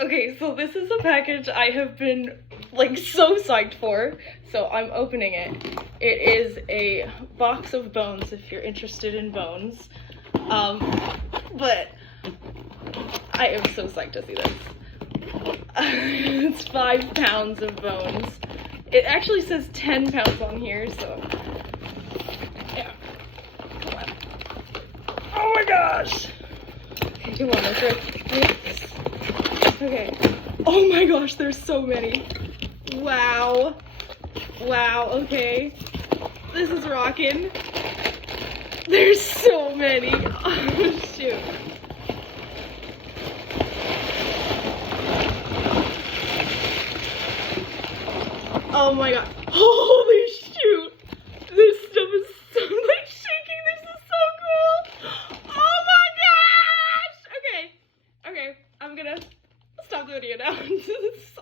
Okay, so this is a package I have been like so psyched for, so I'm opening it. It is a box of bones if you're interested in bones. But I am so psyched to see this. It's 5 pounds of bones. It actually says 10 pounds on here, so yeah. Come on. Oh my gosh! Okay, come on, let's rip. Okay. Oh my gosh, there's so many. Wow. Wow, okay. This is rockin'. There's so many. Oh, shoot. Oh my god. Holy shoot. This stuff is so like shaking. This is so cool. Oh my gosh. Okay. Okay. I'm gonna stop the video now. This is